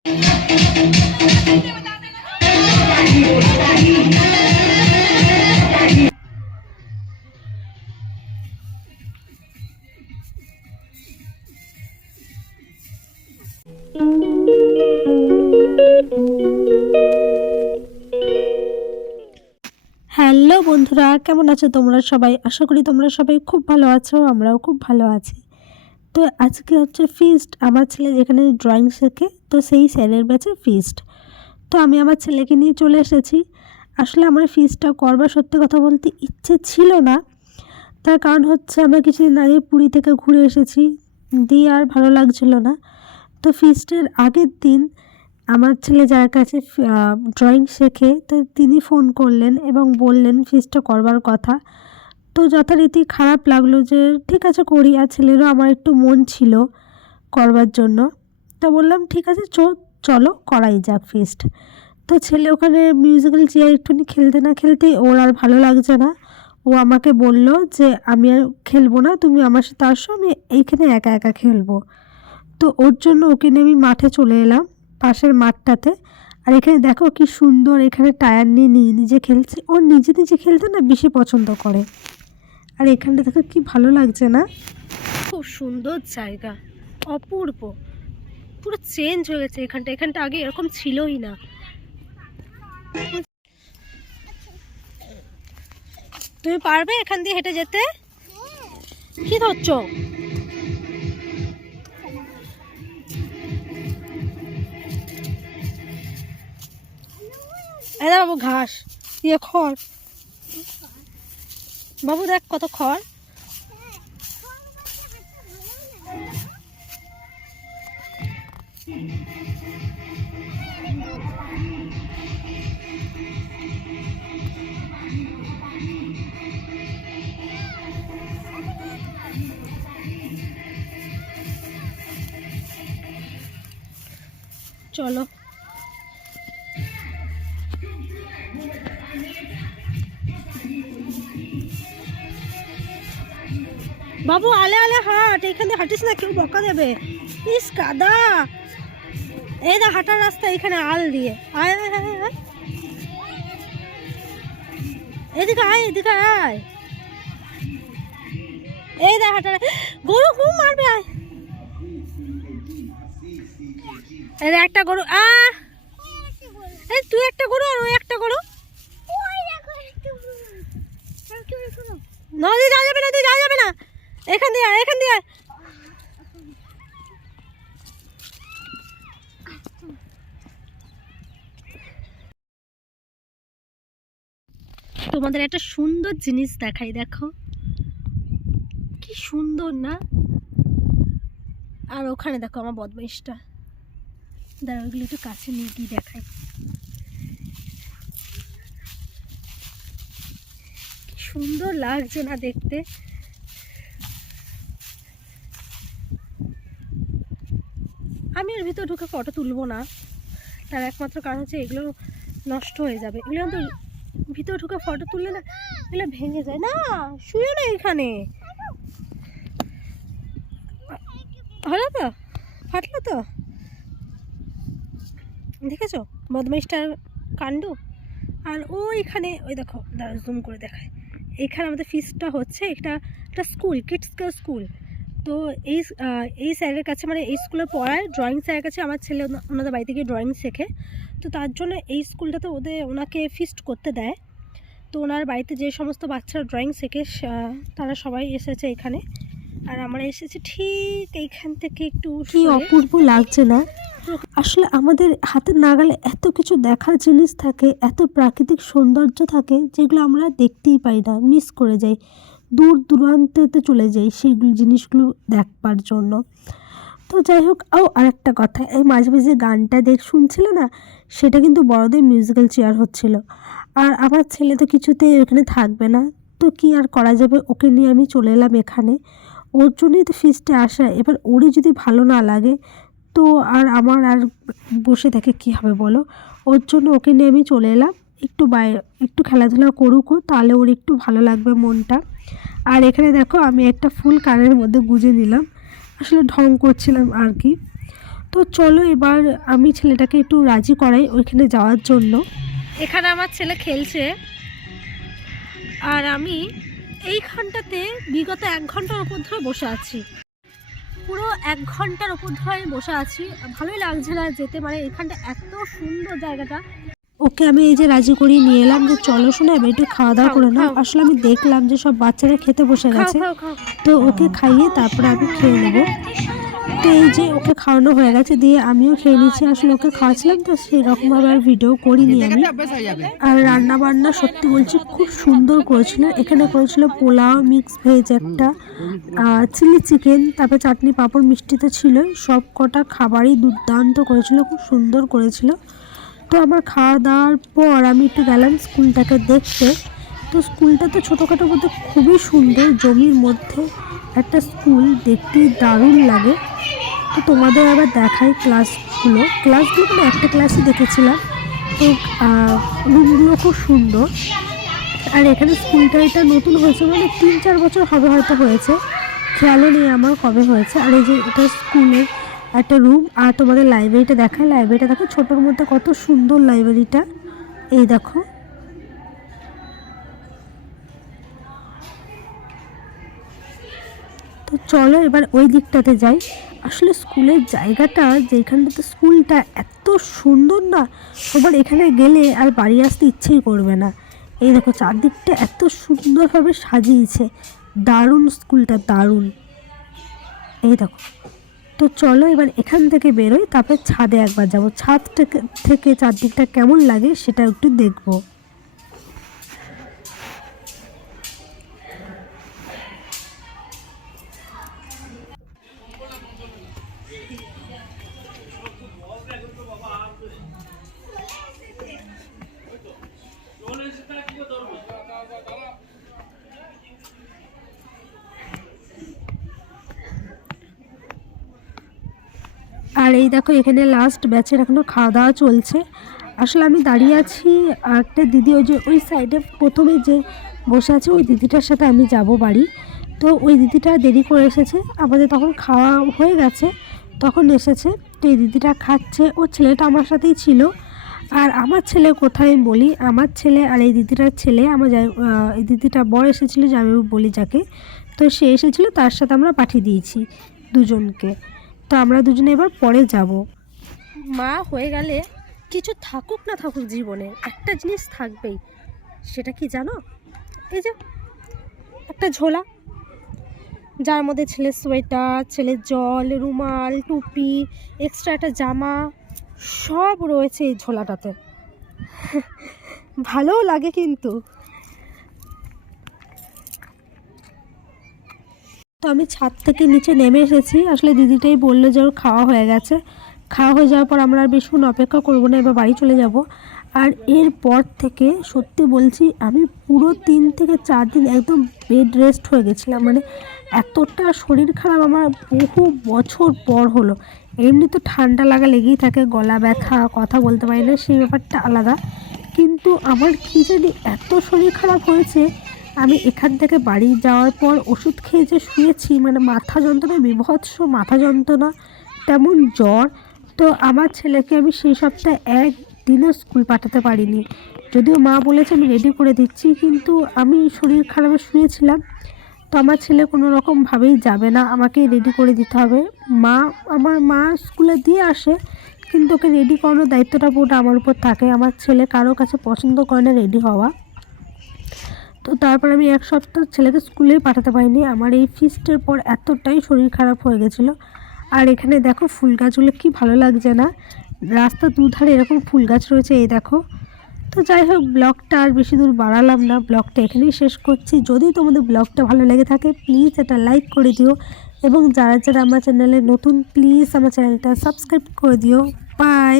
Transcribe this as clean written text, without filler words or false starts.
Hello বন্ধুরা, কেমন আছো তোমরা সবাই? আশা করি তোমরা সবাই খুব ভালো আছো, আমরাও খুব ভালো আছি। তো আজকে হচ্ছে ফিস্ট, আমার ছেলে যেখানে ড্রয়িং শেখে তো সেই স্যারের ব্যাচে ফিস্ট। তো আমি আমার ছেলেকে নিয়ে চলে এসেছি। আসলে আমার ফিস্টটা করবার সত্যি কথা বলতে ইচ্ছে ছিল না, তার কারণ হচ্ছে আমরা কিছুদিন আগে পুরী থেকে ঘুরে এসেছি, দিয়ে আর ভালো লাগছিল না। তো ফিস্টের আগের দিন আমার ছেলে যার কাছে ড্রয়িং শেখে তো তিনি ফোন করলেন এবং বললেন ফিস্টটা করবার কথা। তো যথারীতি খারাপ লাগলো যে ঠিক আছে করি, আর ছেলেরও আমার একটু মন ছিল করবার জন্য। তো বললাম ঠিক আছে চলো করাই যাক ফিস্ট। তো ছেলে ওখানে মিউজিক্যাল চেয়ার একটুখানি খেলতে না খেলতেই ওর আর ভালো লাগছে না। ও আমাকে বলল যে আমি আর খেলবো না, তুমি আমার সাথে আসো, আমি এইখানে একা একা খেলবো। তো ওর জন্য ওকে নিয়ে আমি মাঠে চলে এলাম, পাশের মাঠটাতে। আর এখানে দেখো কি সুন্দর, এখানে টায়ার নিয়ে নিজে নিজে খেলছে। ও নিজে নিজে খেলতে না বেশি পছন্দ করে। আর এখানটা দেখো কি ভালো লাগছে না? খুব সুন্দর জায়গা, অপূর্ব, পুরো চেঞ্জ হয়ে গেছে এখানটা আগে এরকম ছিলই না। তুমি পারবে এখান দিয়ে হেঁটে যেতে? কি ধরছো? এই বাবু ঘাস, ইয়ে খড়, বাবু দেখ কত খড়। চলো বাবু, আলে আলে হাঁট, এখানে হাঁটিস না, কেউ বকা দেবে। ইস কাদা, এই দা হাঁটার রাস্তা এখানে আল দিয়ে। আয় আয় আয় আয়, এদিকে আয়, এদিকে আয়। এই দা হাঁটার, গরু খুব মারবে, আয়। এই একটা গরু, এই তুই একটা গরু আর ওই একটা গরু। নদী যাওয়া যাবে না, তুই যাওয়া যাবে না, এখান দিয়ে এখান দিয়ে। তোমাদের একটা সুন্দর জিনিস দেখাই, দেখো কি সুন্দর না? আর ওখানে দেখো আমার বদমাইশটা, দাঁড়া ওইগুলো একটু কাছে নিয়ে গিয়ে দেখাই। কি সুন্দর লাগছে না দেখতে? আমি এর ভিতরে ঢুকে ফটো তুলবো না, তার একমাত্র কারণ হচ্ছে এগুলো নষ্ট হয়ে যাবে। এগুলো তো ভিতরে ঢুকে ফটো তুললে না এগুলো ভেঙে যায়। না শুয়ে না এখানে, হলো তো, ফাটলো তো, দেখেছো বদমাইশটার কাণ্ড। আর ওইখানে ওই দেখো, দাঁড়া জুম করে দেখায়, এখানে আমাদের ফিস্টটা হচ্ছে, এটা একটা স্কুল, কিডস স্কুল। তো এই স্যারের কাছে, মানে এই স্কুলে পড়ায় ড্রয়িং স্যারের কাছে আমার ছেলে ওনাদের বাড়িতে গিয়ে ড্রয়িং শেখে। তো তার জন্য এই স্কুলটাতে ওনাকে ফিস্ট করতে দেয়। তো ওনার বাড়িতে যে সমস্ত বাচ্চারা ড্রয়িং শেখে তারা সবাই এসেছে এখানে, আর আমরা এসেছি ঠিক এইখান থেকে। একটু কি অপূর্ব লাগছে না? আসলে আমাদের হাতের নাগালে এত কিছু দেখার জিনিস থাকে, এত প্রাকৃতিক সৌন্দর্য থাকে যেগুলো আমরা দেখতেই পাই না, মিস করে যাই, দূর দূরান্তেতে চলে যাই সেইগুলো জিনিসগুলো দেখবার জন্য। তো যাই হোক, আরেকটা কথা, এই মাঝে মাঝে গানটা শুনছিলে না, সেটা কিন্তু বড়দের মিউজিক্যাল চেয়ার হচ্ছিল। আর আমার ছেলে তো কিছুতেই এখানে থাকবে না, তো কি আর করা যাবে, ওকে নিয়ে আমি চলে এলাম এখানে। ওর জন্যই তো ফিস্টে আসা। এবার ওরই যদি ভালো না লাগে তো আর আমার আর বসে থেকে কী হবে বলো? ওর জন্য ওকে নিয়ে আমি চলে এলাম, একটু খেলাধুলা করুকও, তাহলে ওর একটু ভালো লাগবে মনটা। আর এখানে দেখো আমি একটা ফুল কানের মধ্যে গুঁজে নিলাম, আসলে ঢং করছিলাম আর কি। তো চলো এবার আমি ছেলেটাকে একটু রাজি করাই ওইখানে যাওয়ার জন্য। এখানে আমার ছেলে খেলছে আর আমি এইখানটাতে বিগত 1 ঘন্টার উপর ধরে বসে আছি, পুরো 1 ঘন্টার উপর ধরে বসে আছি। ভালোই লাগছে না যেতে, মানে এখানটা এত সুন্দর জায়গাটা। ওকে আমি এই যে রাজি করিয়ে নিয়ে এলাম যে চলো শোনো এবার একটু খাওয়া দাওয়া করে নাও। আসলে আমি দেখলাম যে সব বাচ্চারা খেতে বসে গেছে, তো ওকে খাইয়ে তারপরে আমি খেয়ে নেবো। তো এই যে ওকে খাওয়ানো হয়ে গেছে, দিয়ে আমিও খেয়ে নিচ্ছি। আসলে ওকে খাওয়াচ্ছিলাম তো সেই রকমভাবে আর ভিডিও করিনি আমি। আর রান্না বান্না সত্যি বলছি খুব সুন্দর করেছিল। এখানে করেছিল পোলাও, মিক্স ভেজ একটা, চিলি চিকেন, তারপরে চাটনি, পাঁপড়, মিষ্টি তো ছিলই। সব কটা খাবারই দুর্দান্ত করেছিল, খুব সুন্দর করেছিল। তো আমার খাওয়া দাওয়ার পর আমি একটু গেলাম স্কুলটাকে দেখতে। তো স্কুলটা তো ছোটোখাটো মধ্যে খুবই সুন্দর, জমির মধ্যে একটা স্কুল, দেখতেই দারুণ লাগে। তো তোমাদের আবার দেখাই ক্লাসগুলো মানে একটা ক্লাসই দেখেছিলাম। তো রুমগুলো খুব সুন্দর। আর এখানে স্কুলটা এটা নতুন হয়েছে, মানে 3-4 বছর হবে হয়তো হয়েছে, খেয়ালও নেই আমার কবে হয়েছে। আর এই যে এটা স্কুলের একটা রুম। আর তোমাদের লাইব্রেরিটা দেখায়, লাইব্রেরিটা দেখো ছোটোর মধ্যে কত সুন্দর লাইব্রেরিটা, এই দেখো। তো চলো এবার ওই দিকটাতে যাই। আসলে স্কুলের জায়গাটা, যেখানটাতে স্কুলটা এত সুন্দর না, তোমার এখানে গেলে আর বাড়ি আসতে ইচ্ছেই করবে না। এই দেখো চারদিকটা এত সুন্দরভাবে সাজিয়েছে, দারুণ স্কুলটা, দারুণ। এই দেখো। তো চলো এবার এখান থেকে বেরোই, তারপর ছাদে একবার যাবো, ছাদ থেকে চারদিকটা কেমন লাগে সেটা একটু দেখবো। আর এই দেখো এখানে লাস্ট ব্যাচের এখনও খাওয়া দাওয়া চলছে। আসলে আমি দাঁড়িয়ে আছি, একটা দিদি ওই যে ওই সাইডে প্রথমে যে বসে আছে ওই দিদিটার সাথে আমি যাব বাড়ি। তো ওই দিদিটা দেরি করে এসেছে, আমাদের তখন খাওয়া হয়ে গেছে, তখন এসেছে। তো এই দিদিটা খাচ্ছে, ওর ছেলেটা আমার সাথেই ছিল। আর আমার ছেলে কোথায় বলি, আমার ছেলে আর এই দিদিটার ছেলে, আমার এই দিদিটা বর এসেছিলো যে আমি বলি যাকে, তো সে এসেছিলো, তার সাথে আমরা পাঠিয়ে দিয়েছি দুজনকে। তো আমরা দুজনে এবার পরে যাব। মা হয়ে গেলে কিছু থাকুক না থাকুক জীবনে একটা জিনিস থাকবেই, সেটা কি জানো? এই যে একটা ঝোলা, যার মধ্যে ছেলের সোয়েটার, ছেলের জল, রুমাল, টুপি, এক্সট্রা একটা জামা, সব রয়েছে এই ঝোলাটাতে। ভালোও লাগে কিন্তু। তো আমি ছাদ থেকে নিচে নেমে এসেছি। আসলে দিদিটাই বললো যে ওর খাওয়া হয়ে গেছে, খাওয়া হয়ে যাওয়ার পর আমরা আর বেশিক্ষণ অপেক্ষা করবো না, এবার বাড়ি চলে যাব। আর এরপর থেকে সত্যি বলছি আমি পুরো 3 থেকে 4 দিন একদম বেড রেস্ট হয়ে গেছিলাম, মানে এতটা শরীর খারাপ আমার বহু বছর পর হলো। এমনি তো ঠান্ডা লাগা লেগেই থাকে, গলা ব্যথা, কথা বলতে পারি না, সেই ব্যাপারটা আলাদা। কিন্তু আমার কী জানি এত শরীর খারাপ হয়েছে, আমি এখান থেকে বাড়ি যাওয়ার পর ওষুধ খেয়ে যে শুয়েছি, মানে মাথা যন্ত্রণা, বীভৎস মাথা যন্ত্রণা, তেমন জ্বর। তো আমার ছেলেকে আমি সেই সপ্তাহে একদিনও স্কুল পাঠাতে পারিনি, যদিও মা বলেছে আমি রেডি করে দিচ্ছি, কিন্তু আমি শরীর খারাপে শুয়েছিলাম। তো আমার ছেলে কোনো রকমভাবেই যাবে না, আমাকেই রেডি করে দিতে হবে। আমার মা স্কুলে দিয়ে আসে, কিন্তু ওকে রেডি করানোর দায়িত্বটা পুরোটা আমার উপর থাকে। আমার ছেলে কারোর কাছে পছন্দ করে না রেডি হওয়া। তো তারপর আমি 1 সপ্তাহ ছেলেকে স্কুলে পাঠাতে পারিনি। আমার এই ফিস্টের পর এতটাই শরীর খারাপ হয়ে গেছিলো। আর এখানে দেখো ফুল গাছগুলো কি ভালো লাগছে না, রাস্তার দুধারে এরকম ফুল গাছ রয়েছে, এই দেখো। তো যাই হোক, ব্লগটা আর বেশি দূর বাড়ালাম না, ব্লগটা এখানেই শেষ করছি। যদি তোমাদের ব্লগটা ভালো লেগে থাকে প্লিজ এটা লাইক করে দিও, এবং যারা যারা আমার চ্যানেলে নতুন প্লিজ আমার চ্যানেলটা সাবস্ক্রাইব করে দিও। বাই।